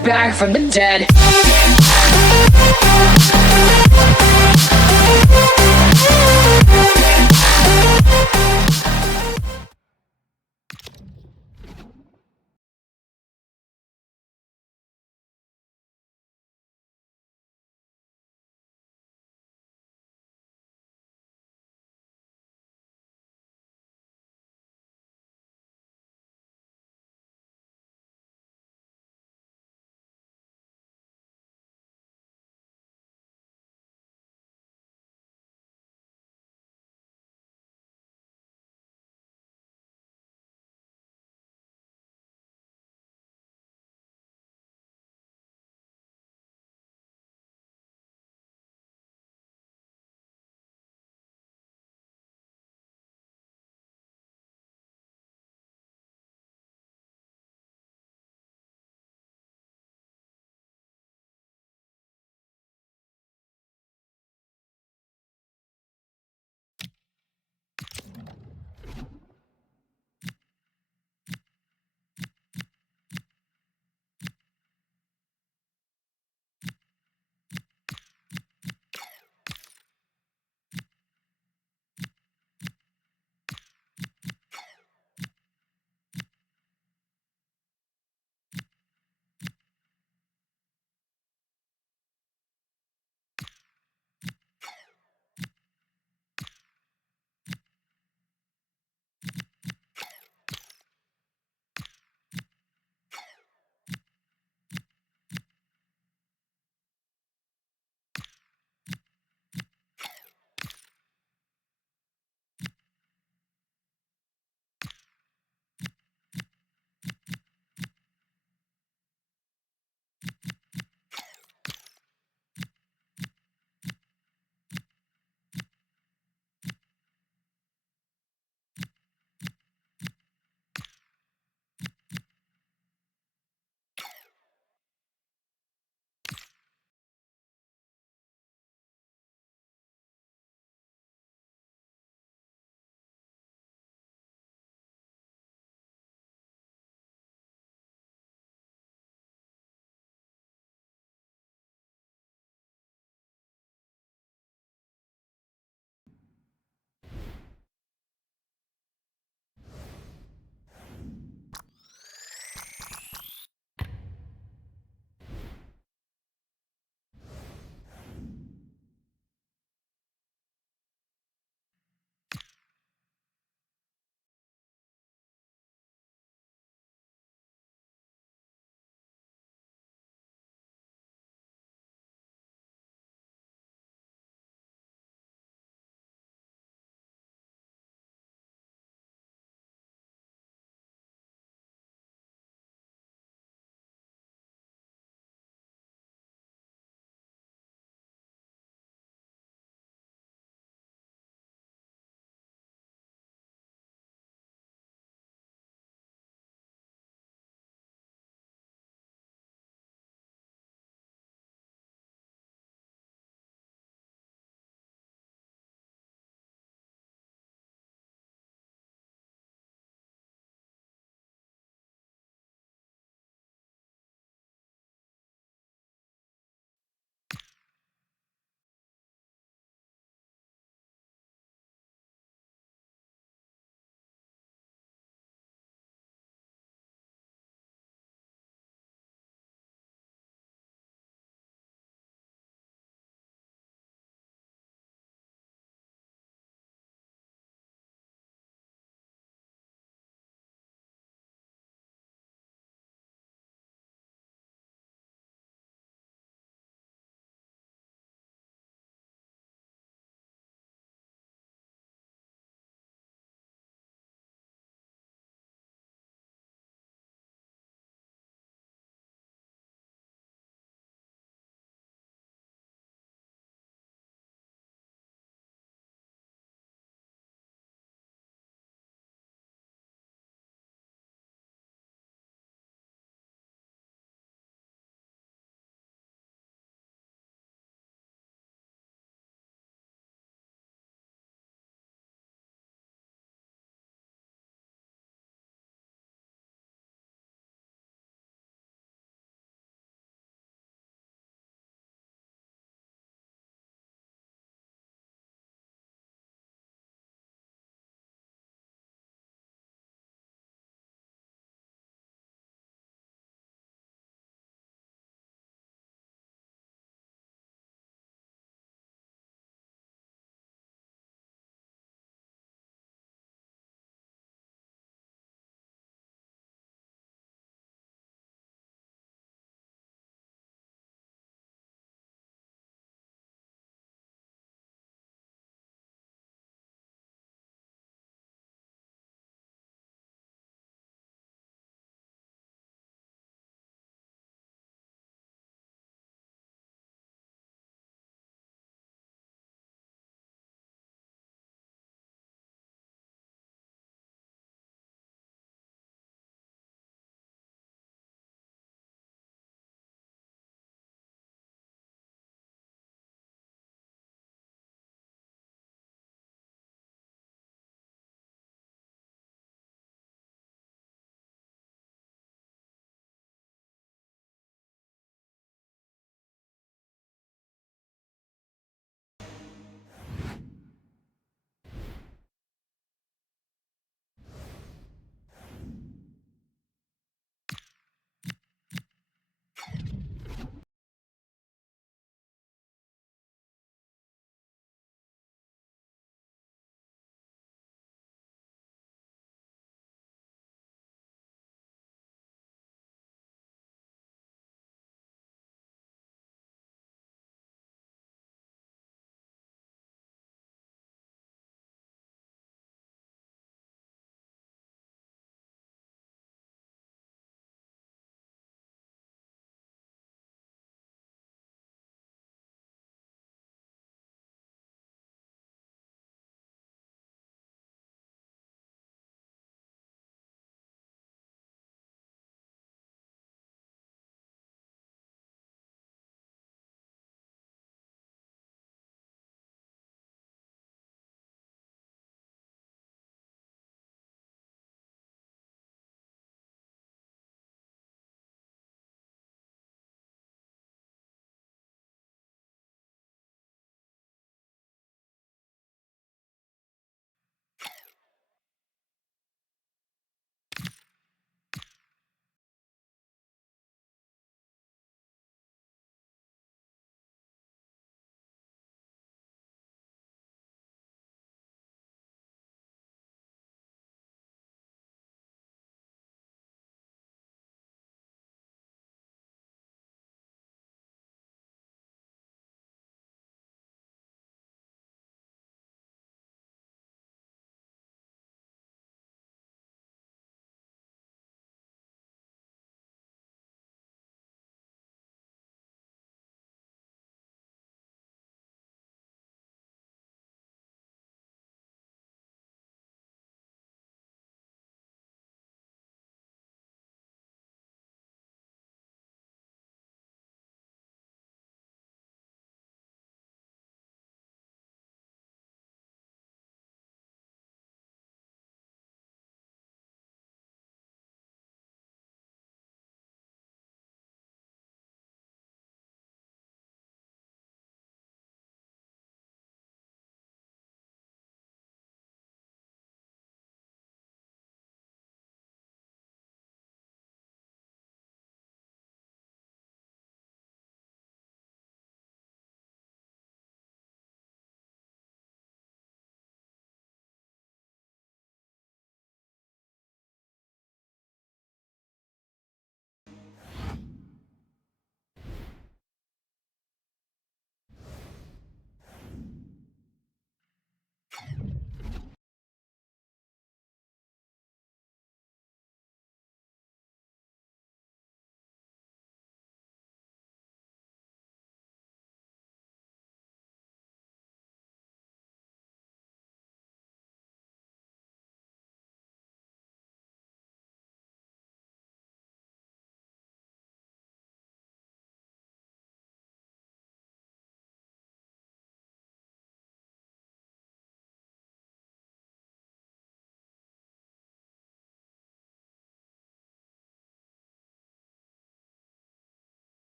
back from the dead.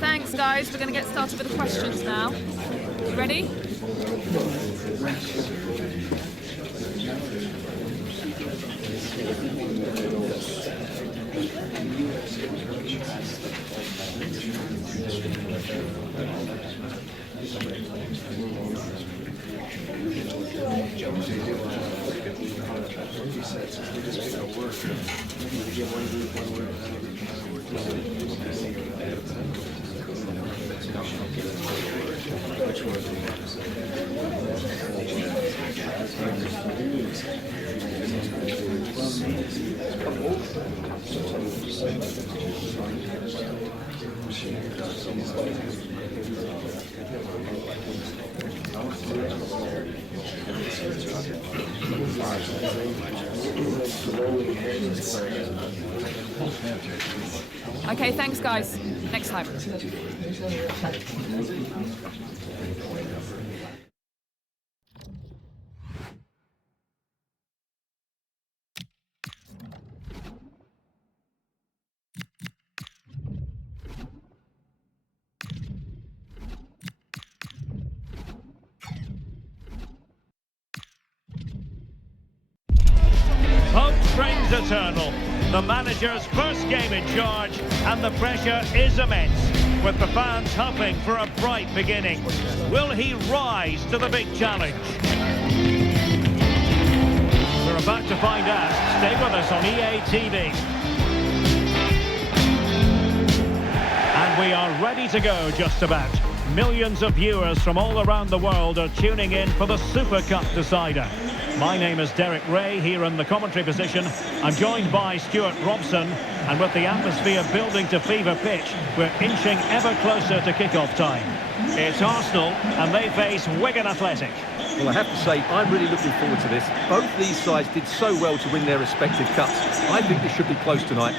Thanks, guys. We're going to get started with the questions now. You ready? Okay, thanks, guys. Next time. Hope springs eternal. The manager's first game in charge, and the pressure is immense, with the fans hoping for a bright beginning. Will he rise to the big challenge? We're about to find out. Stay with us on EA TV. And we are ready to go just about. Millions of viewers from all around the world are tuning in for the Super Cup decider. My name is Derek Ray, here in the commentary position. I'm joined by Stuart Robson, and with the atmosphere building to fever pitch, we're inching ever closer to kick-off time. It's Arsenal, and they face Wigan Athletic. Well, I have to say, I'm really looking forward to this. Both these sides did so well to win their respective cups. I think this should be close tonight.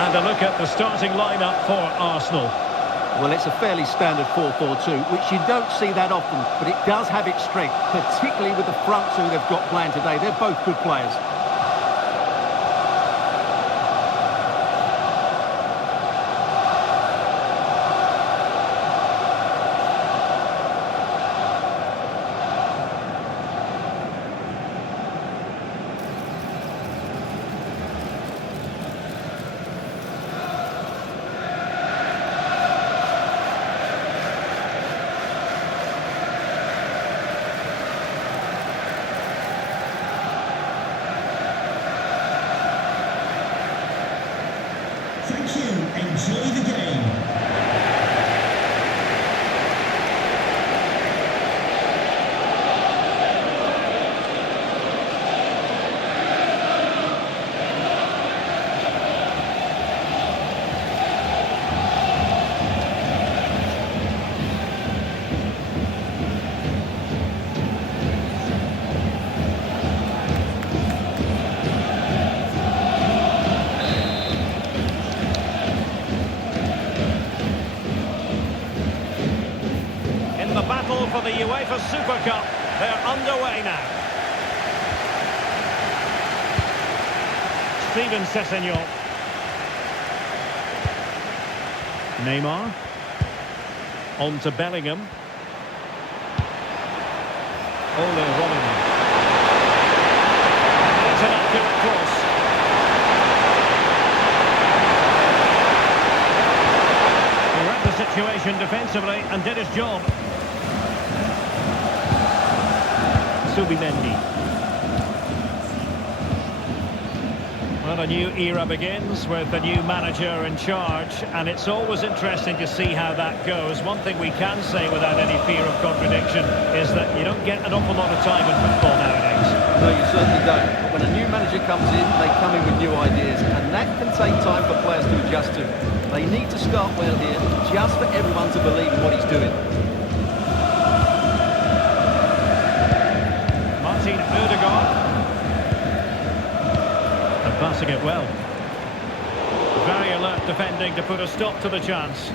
And a look at the starting lineup for Arsenal. Well, it's a fairly standard 4-4-2, which you don't see that often, but it does have its strength, particularly with the front two they've got playing today. They're both good players. Enjoy the game. For the UEFA Super Cup, they're underway now. Steven Sessegnon. Neymar. On to Bellingham. Ole Robin. It's an accurate cross. He read the situation defensively and did his job. Well, Well, a new era begins with a new manager in charge, and it's always interesting to see how that goes. One thing we can say without any fear of contradiction is that you don't get an awful lot of time in football nowadays. No, you certainly don't. But when a new manager comes in, they come in with new ideas, and that can take time for players to adjust to. They need to start well here, just for everyone to believe in what he's doing. Martin Ødegaard. And passing it well. Very alert defending to put a stop to the chance.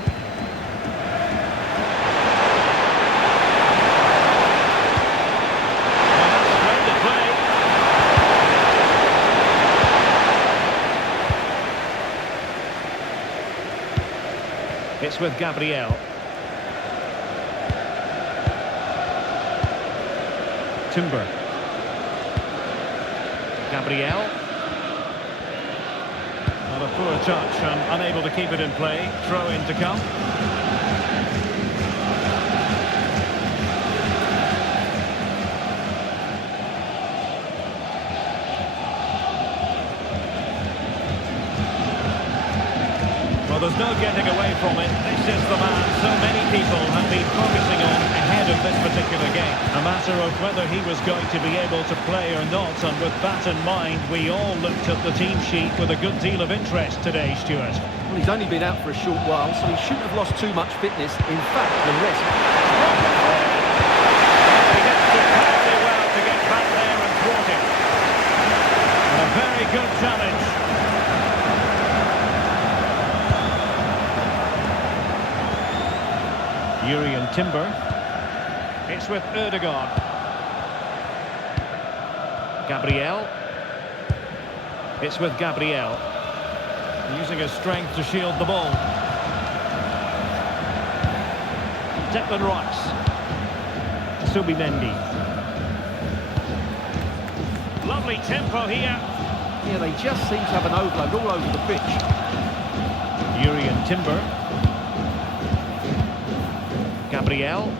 It's with Gabriel. Timber. Gabriel. Well, a poor touch and unable to keep it in play. Throw in to come. Well, there's no getting away from it. This is the man so many people have been focusing on ahead of this particular game. A matter of whether he was going to be able to play or not, and with that in mind, we all looked at the team sheet with a good deal of interest today, Stuart. Well, he's only been out for a short while, so he shouldn't have lost too much fitness. In fact, the rest... He did superbly well to get back there and thwart it. A very good challenge. Urian Timber. It's with Ødegaard. Gabriel. It's with Gabriel. Using his strength to shield the ball. Declan Rice. Subimendi. Lovely tempo here. Yeah, they just seem to have an overload all over the pitch. Urian Timber. Gabriel.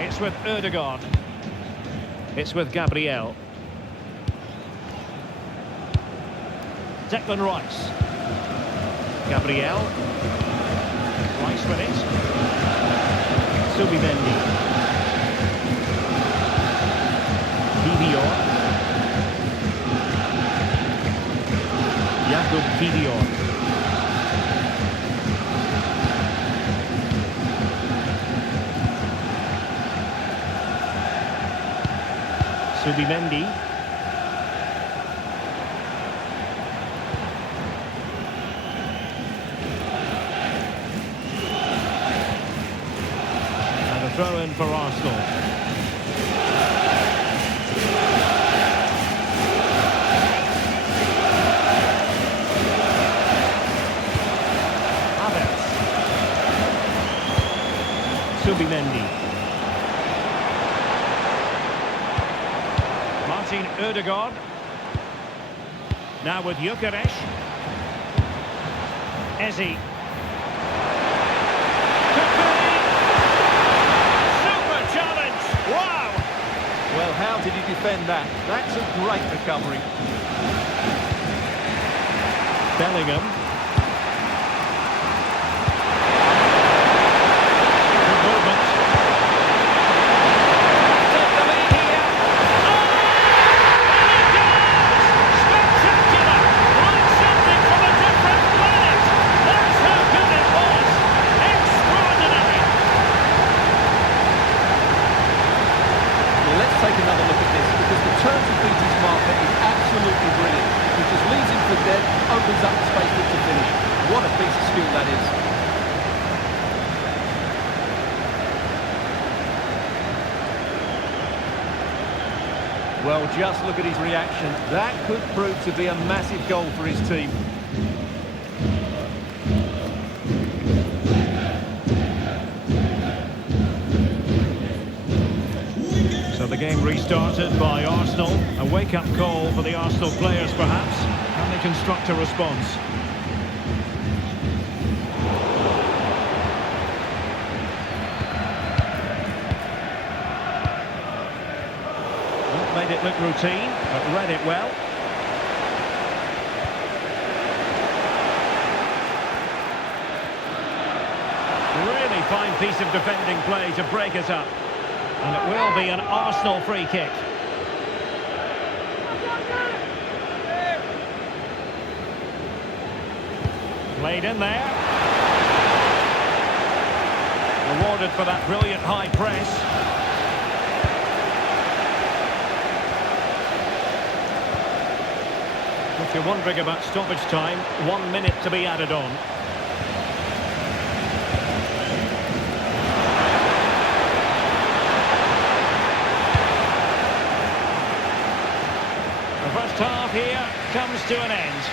It's with Ødegaard. It's with Gabriel. Declan Rice. Gabriel. Rice with it. Subimendi. Vivior. Jakub Vivior. Subimendi. And a throw in for Arsenal. Havertz. Subimendi. Martin Ødegaard. Now with Gyökeres. Ezi. Super challenge! Wow! Well, how did he defend that? That's a great recovery. Bellingham. Good movement. Take the lead here. Spectacular! Like something from a different planet! That's how good it was! Extraordinary! Well, let's take another look at this, because the turn to beat his marker is absolutely brilliant. He just leaves him for dead, opens up the space for him to finish. What a piece of skill that is. Well, just look at his reaction. That could prove to be a massive goal for his team. So the game restarted by Arsenal. A wake-up call for the Arsenal players, perhaps. Can they construct a response? Made it look routine, but read it well. Really fine piece of defending play to break it up. And it will be an Arsenal free kick. Played in there. Rewarded for that brilliant high press. If you're wondering about stoppage time, 1 minute to be added on. The first half here comes to an end.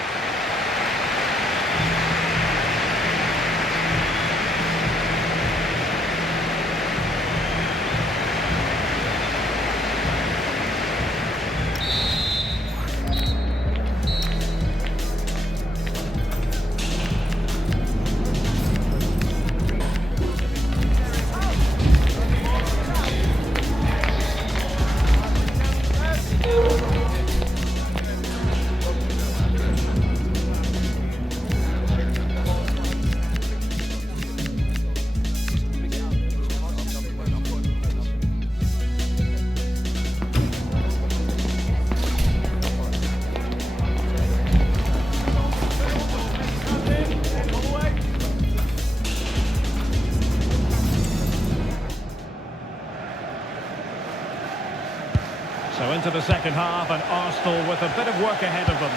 So into the second half, and Arsenal with a bit of work ahead of them.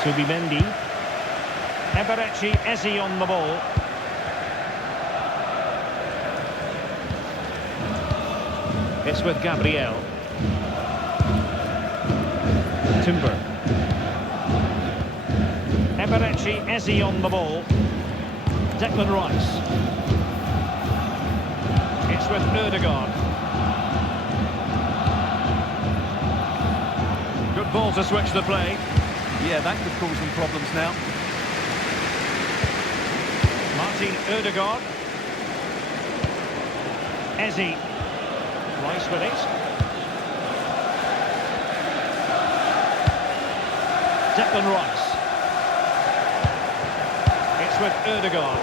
Subimendi. Eberechi Eze on the ball. It's with Gabriel. Timber. Eberechi Eze on the ball. Declan Rice. It's with Ødegaard. Good ball to switch the play. Yeah, that could cause them problems now. Martin Ødegaard. Eze. Rice with it. Declan Rice. It's with Ødegaard.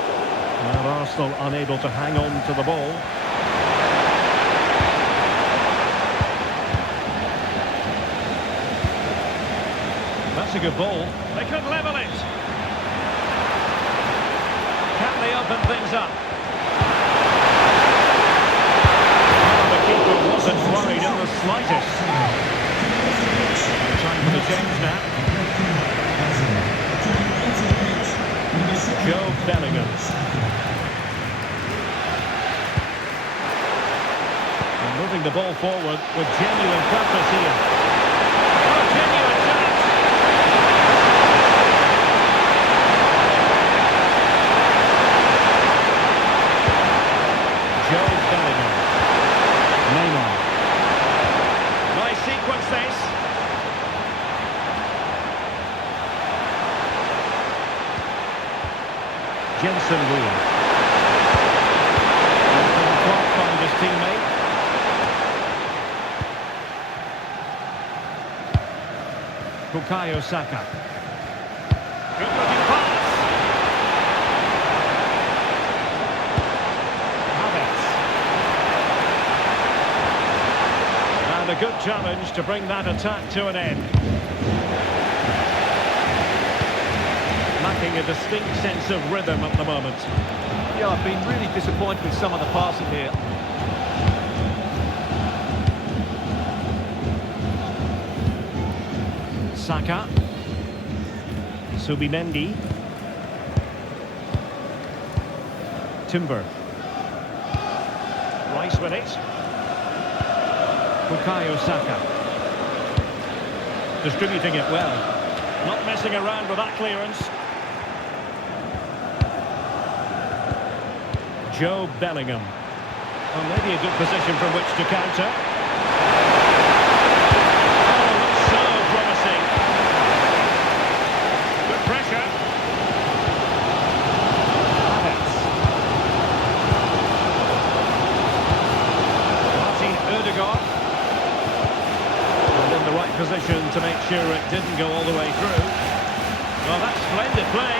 And Arsenal unable to hang on to the ball. That's a good ball. They could level it. Can they open things up? Well, the keeper wasn't worried in the slightest. Time for the change now. Jobe Bellingham. And moving the ball forward with genuine purpose here. Oh, genuine chance. Jobe Bellingham. Neymar. Nice sequence this. Jensen Williams. Couldn't find his teammate. Bukayo Saka. Good looking pass. Havertz. And a good challenge to bring that attack to an end. Lacking a distinct sense of rhythm at the moment. Yeah, I've been really disappointed with some of the passing here. Saka. Subimendi. Timber. Rice with it. Bukayo Saka. Distributing it well. Not messing around with that clearance. Jobe Bellingham. Well, maybe a good position from which to counter. Oh, looks so promising. Good pressure. Havertz. position to make sure it didn't go all the way through. Well, that's splendid play.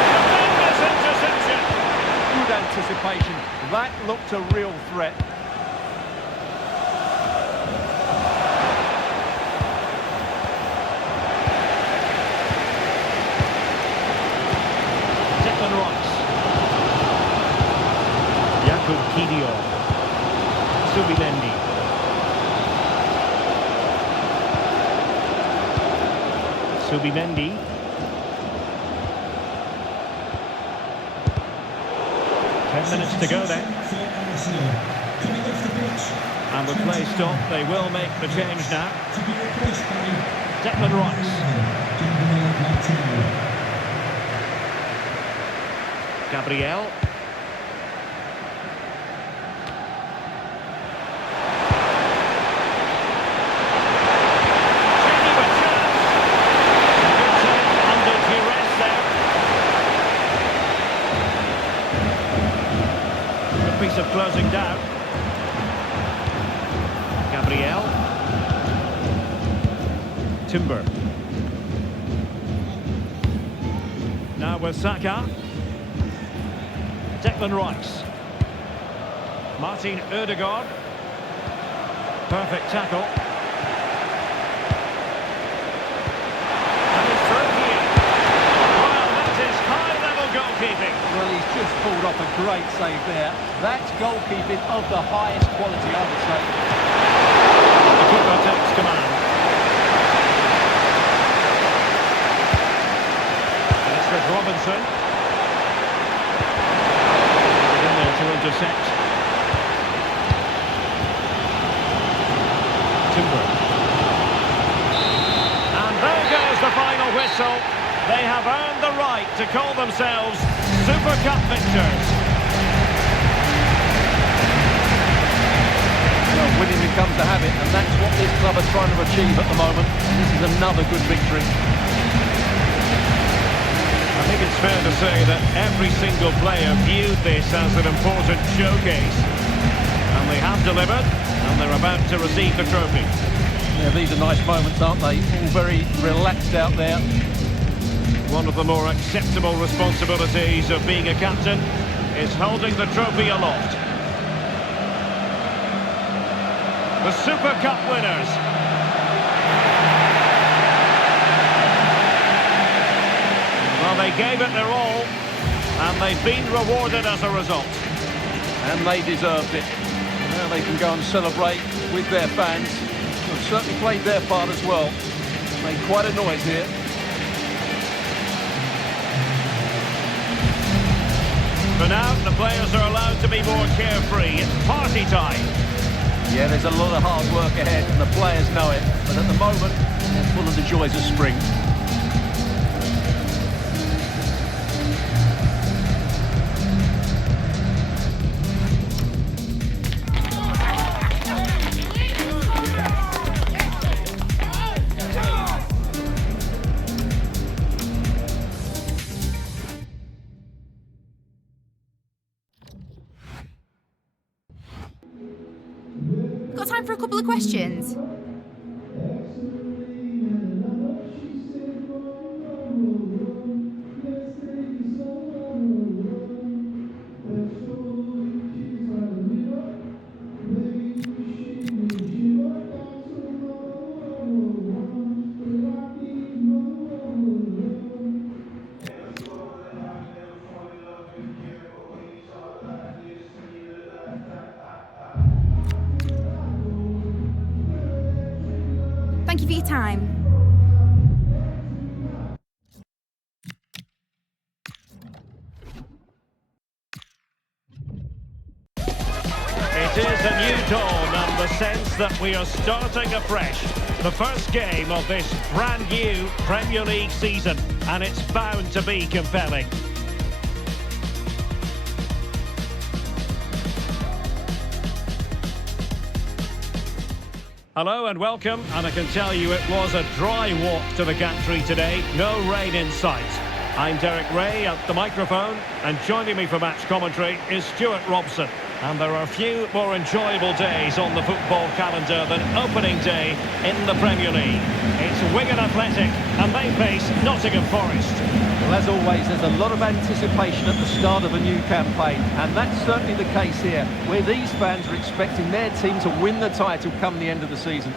Tremendous interception. Good anticipation. That looked a real threat. Subimendi. Subimendi. Minutes to go then. And with play stopped, they will make the change now. Declan Rice. Gabriel. Of closing down. Gabriel. Timber. Now with Saka. Declan Rice. Martin Ødegaard. Perfect tackle. And it's through here. Well, that is high-level goalkeeping. Well, he's just pulled off a great save there. That's goalkeeping of the highest quality, I would say. The keeper takes command. And it's with Robinson. In there to intercept. Timber. And there goes the final whistle. They have earned the right to call themselves Super Cup victors. Well, winning becomes a habit, and that's what this club are trying to achieve at the moment. And this is another good victory. I think it's fair to say that every single player viewed this as an important showcase. And they have delivered, and they're about to receive the trophy. Yeah, these are nice moments, aren't they? All very relaxed out there. One of the more acceptable responsibilities of being a captain is holding the trophy aloft. The Super Cup winners. Well, they gave it their all, and they've been rewarded as a result. And they deserved it. Now they can go and celebrate with their fans. They've certainly played their part as well. Made quite a noise here. For now, the players are allowed to be more carefree. It's party time. Yeah, there's a lot of hard work ahead, and the players know it. But at the moment, they're full of the joys of spring. Got time for a couple of questions? Thank you for your time. It is a new dawn and the sense that we are starting afresh. The first game of this brand new Premier League season, and it's bound to be compelling. Hello and welcome, and I can tell you it was a dry walk to the gantry today, no rain in sight. I'm Derek Ray at the microphone, and joining me for match commentary is Stuart Robson. And there are few more enjoyable days on the football calendar than opening day in the Premier League. It's Wigan Athletic and they face Nottingham Forest. Well, as always, there's a lot of anticipation at the start of a new campaign, and that's certainly the case here, where these fans are expecting their team to win the title come the end of the season.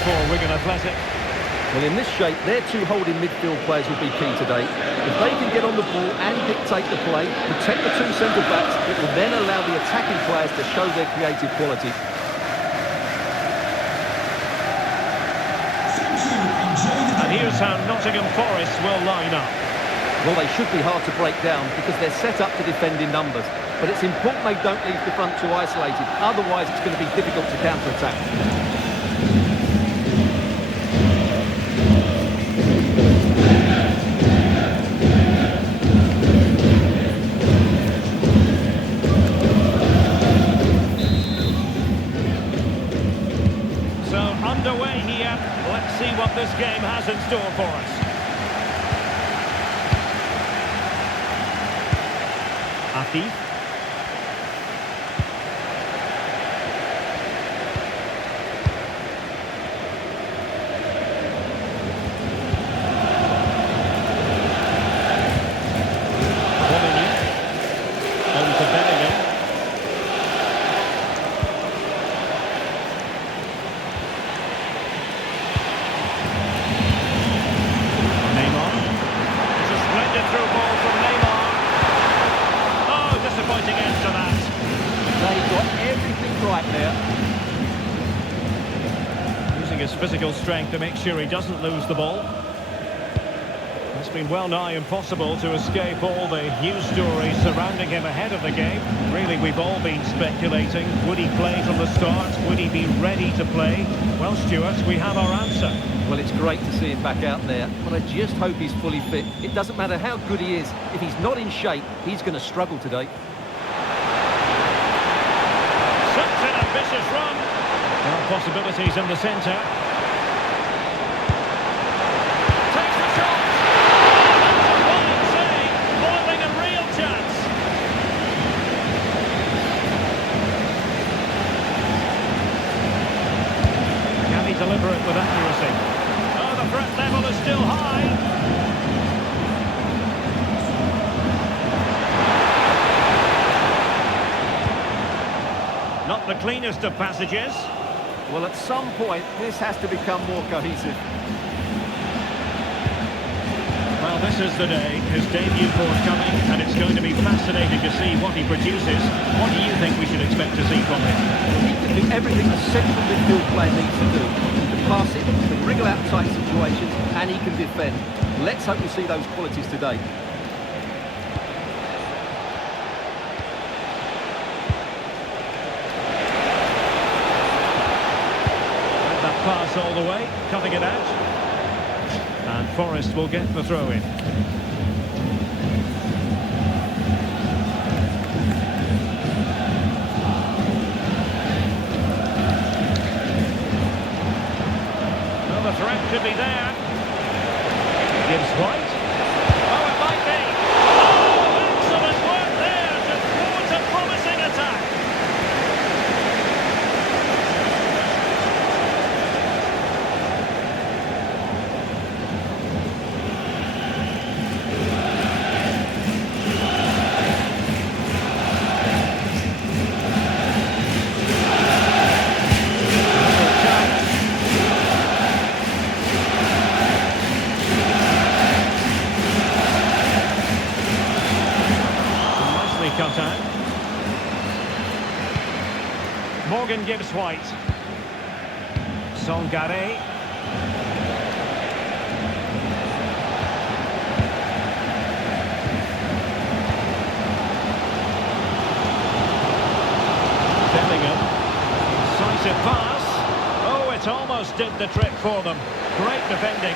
For Wigan Athletic. Well, in this shape, their two holding midfield players will be key today. If they can get on the ball and dictate the play, protect the two centre-backs, it will then allow the attacking players to show their creative quality. And here's how Nottingham Forest will line up. Well, they should be hard to break down because they're set up to defend in numbers. But it's important they don't leave the front too isolated. Otherwise, it's going to be difficult to counter-attack. Underway here. Let's see what this game has in store for us. Afif. On to Bellingham. His physical strength to make sure he doesn't lose the ball. It's been well nigh impossible to escape all the news stories surrounding him ahead of the game. Really, we've all been speculating. Would he play from the start? Would he be ready to play? Well, Stuart, we have our answer. Well, it's great to see him back out there, but I just hope he's fully fit. It doesn't matter how good he is. If he's not in shape, he's going to struggle today. Such an ambitious run. Well, possibilities in the centre. Takes the shot. That's a fine save. Boiling a real chance. Can he deliver it with accuracy? Oh, the threat level is still high. Not the cleanest of passages. Well, at some point, this has to become more cohesive. Well, this is the day. His debut forthcoming, and it's going to be fascinating to see what he produces. What do you think we should expect to see from him? He can do everything a central midfield player needs to do. He can pass it, he can wriggle out tight situations, and he can defend. Let's hope we see those qualities today. Pass all the way, cutting it out. And Forest will get the throw in. Well, the threat could be there. Gives White. Oh, it might be. Oh, excellent work there to thwart a promising attack. Morgan gives White. Songare. Bellingham. Decisive pass. Oh, it almost did the trick for them. Great defending.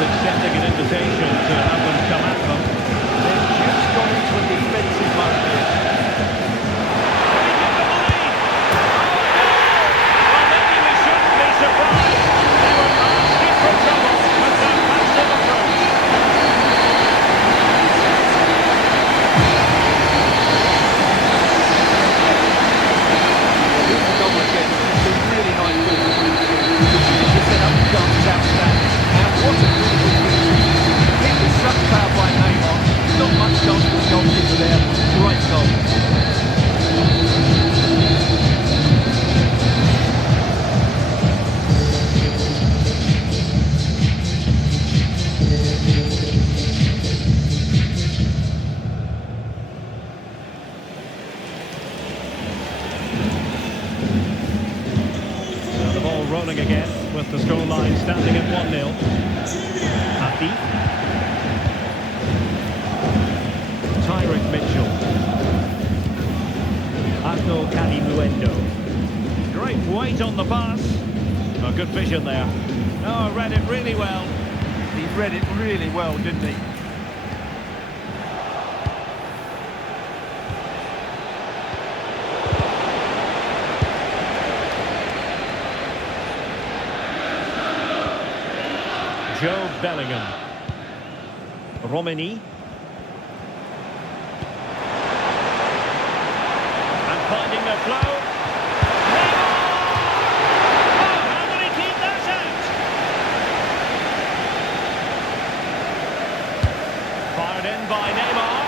Extending an invitation to have them come at them. They've just gone into a defensive mode here. Can he give them the lead? Well, maybe we shouldn't be surprised. They were asking for trouble with their passive approach. Here's the goal again. It's a really nice ball. The set up the chance is outstanding. And what a beautiful finish. Hit with such power by Neymar. Not much chance for the goalkeeper there. Great goal. So the ball rolling again with the scoreline standing at 1-0. Happy. Tyrick Mitchell. Arno Calimuendo. Great weight on the pass. Oh, good vision there. Oh, read it really well. He read it really well, didn't he? Jobe Bellingham. Romani. And finding the flow. Neymar! Oh, how did he keep that out? Fired in by Neymar.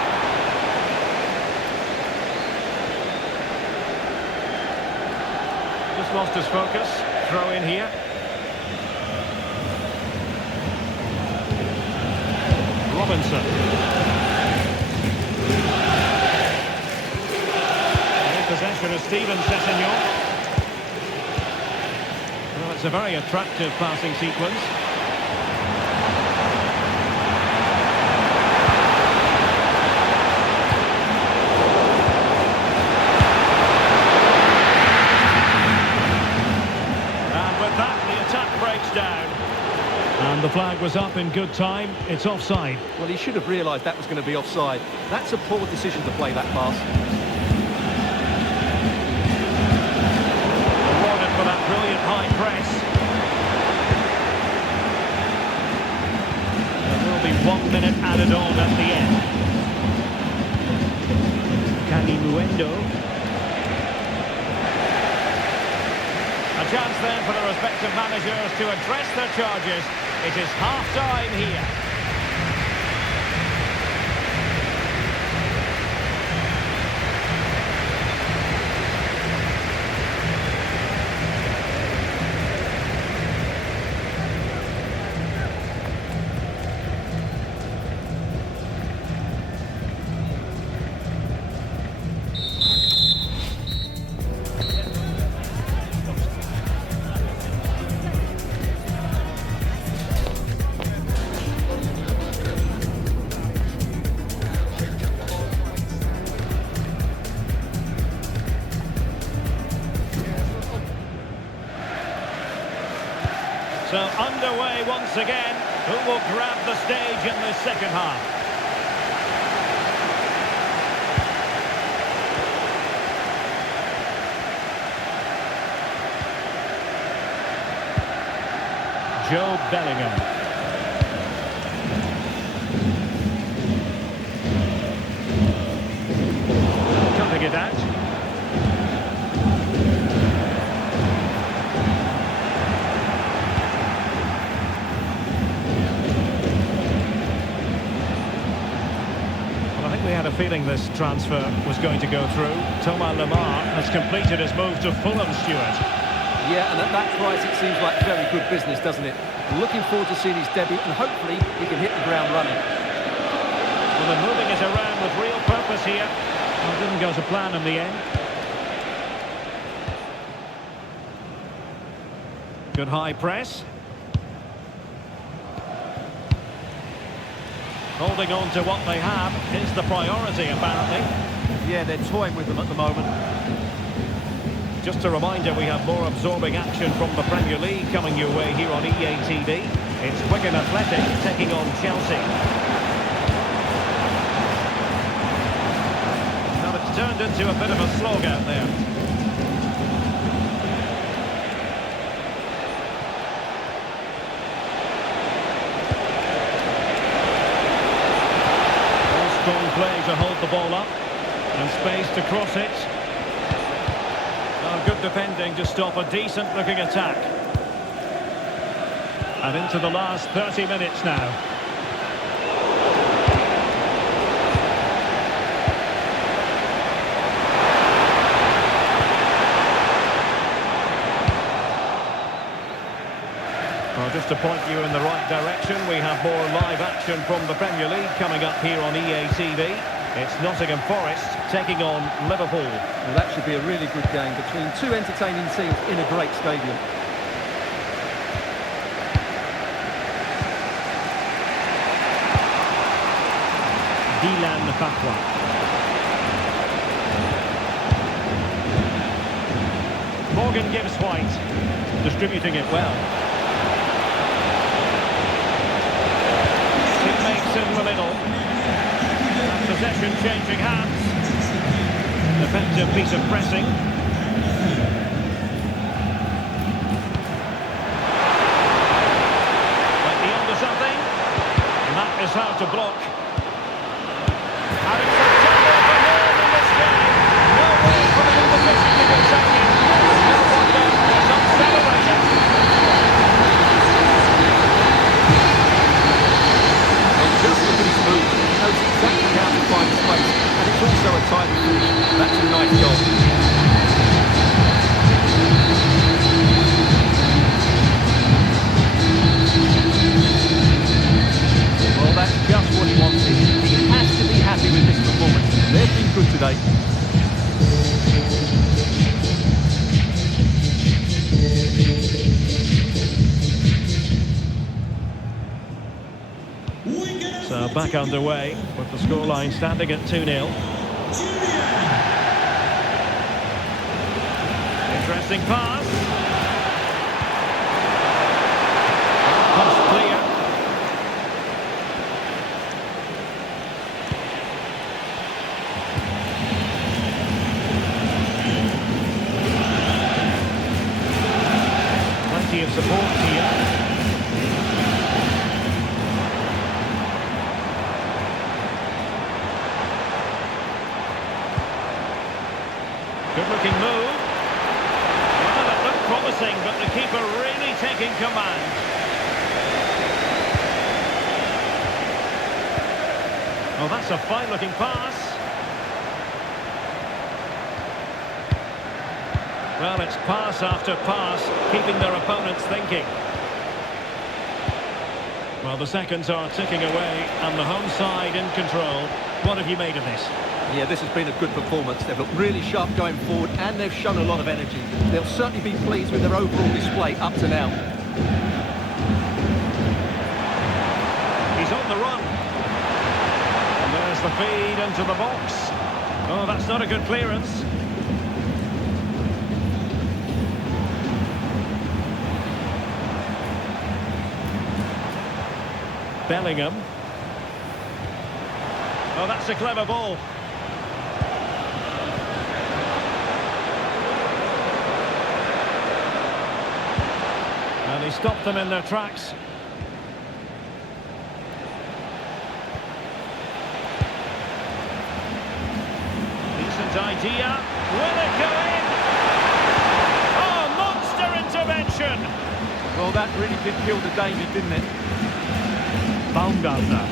Just lost his focus. Throw in here. Robinson. In possession of Steven Sessegnon. Well, it's a very attractive passing sequence. And with that, the attack breaks down. And the flag was up in good time. It's offside. Well, he should have realised that was going to be offside. That's a poor decision to play that pass. Awarded for that brilliant high press. There will be 1 minute added on at the end. Calimuendo. A chance then for the respective managers to address their charges. It is half-time here. So underway once again. Who will grab the stage in the second half? Jobe Bellingham. Cutting it out. We had a feeling this transfer was going to go through. Thomas Lemar has completed his move to Fulham, Stuart. Yeah, and at that price it seems like very good business, doesn't it? Looking forward to seeing his debut, and hopefully he can hit the ground running. Well, they're moving it around with real purpose here. Well, it didn't go to plan in the end. Good high press. Holding on to what they have is the priority, apparently. Yeah, they're toying with them at the moment. Just a reminder, we have more absorbing action from the Premier League coming your way here on EA TV. It's Wigan Athletic taking on Chelsea. Now it's turned into a bit of a slog out there. Strong play to hold the ball up and space to cross it. Oh, good defending to stop a decent looking attack. And into the last 30 minutes now. Well, just to point you in the right direction, we have more live action from the Premier League coming up here on EA TV. It's Nottingham Forest taking on Liverpool. Well, that should be a really good game between two entertaining teams in a great stadium. Dylan Fakwa. Morgan gives White, distributing it well. Teammates in the middle. And possession changing hands. Effective piece of pressing. Might be onto something. And that is how to block. And it's a tackle for home in this game. No way for the opposition to contain it. No wonder he's not celebrating. Just look at his move. He knows exactly how to find space. And it's also a tidy finish. That's a nice goal. Well, that's just what he wanted. He has to be happy with this performance. They've been good today. So back underway with the scoreline standing at 2-0. Interesting pass. Pass clear. Plenty of support here. Good-looking move. Well, it looked promising, but the keeper really taking command. Oh, that's a fine-looking pass. Well, it's pass after pass, keeping their opponents thinking. Well, the seconds are ticking away, and the home side in control. What have you made of this? Yeah, this has been a good performance. They've looked really sharp going forward, and they've shown a lot of energy. They'll certainly be pleased with their overall display up to now. He's on the run. And there's the feed into the box. Oh, that's not a good clearance. Bellingham. Oh, that's a clever ball. And he stopped them in their tracks. Decent idea. Will it go in? Oh, monster intervention! Well, that really did kill the David, didn't it? Baumgartner.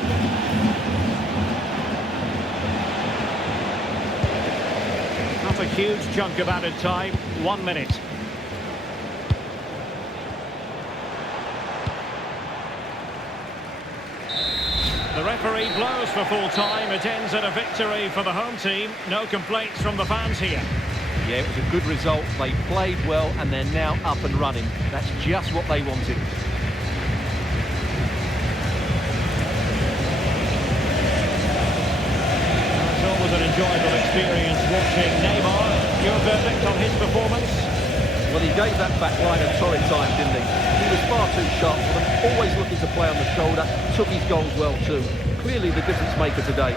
Not a huge chunk of added time. 1 minute. The referee blows for full time. It ends at a victory for the home team. No complaints from the fans here. Yeah, it was a good result. They played well and they're now up and running. That's just what they wanted. It's always an enjoyable experience watching Neymar. Your verdict on his performance? Well, he gave that back line a torrid time, didn't he? He was far too sharp for them, always looking to play on the shoulder, took his goals well too. Clearly the difference maker today.